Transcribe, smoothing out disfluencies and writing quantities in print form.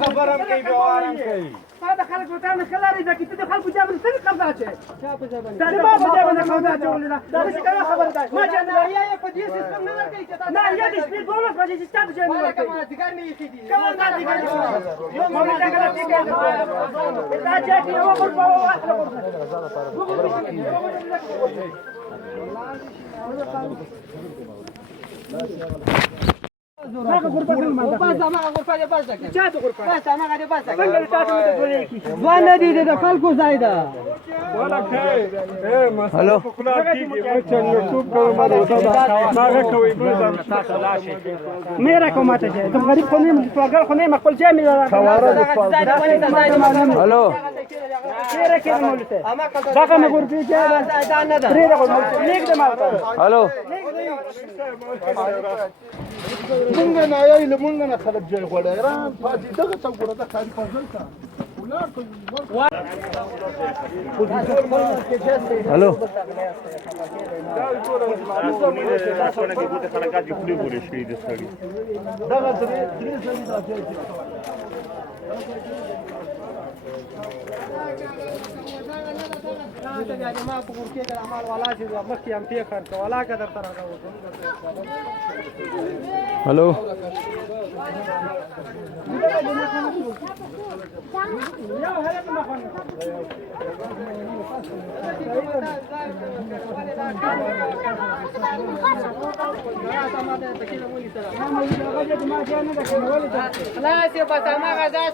خبرم کوي به آرام کوي دا خلک وطن خلاري دا کیته د خلکو جامې څنګه قبضه اچي دا ما په جامې قبضه اچولې دا څه کوي خبره ده ما جامې یا په دې سیستم نه ورکړي چې نه یا د سپیډ بولس باندې چې ستاسو جامې ورکړي ما دګر نه یې دي کوم دا دګر یو مونږ څنګه راځي دا چې یو ور په واخله هغه غرفه څنګه ماده بس هغه غرفه دې بس ده چا ته غرفه بس هغه دې بس ده څنګه تاسو ته ولې کی ځوان نه دي د خلکو ځای ده ولا کوي هلو فقلات کیږي چې یوټیوب کوم ما کوي میرا کومه ته ته غریب خو نه فقر خو نه خپل جامې هلو چیرې کې مولته دا کومه غرفه چې دا نه ده پرې راغلی لیک دې ما هلو مونږ نه یې مونږ نه خلک ځای غوړي ایران پاتې دغه څو ګره د کاری فضل کا هلو دغه درې ځلې راځي ما په ورکه د عمل والا چې مخکې هم پیخر کولا قدر تر هغه هلو خلاص يا بس ما غزا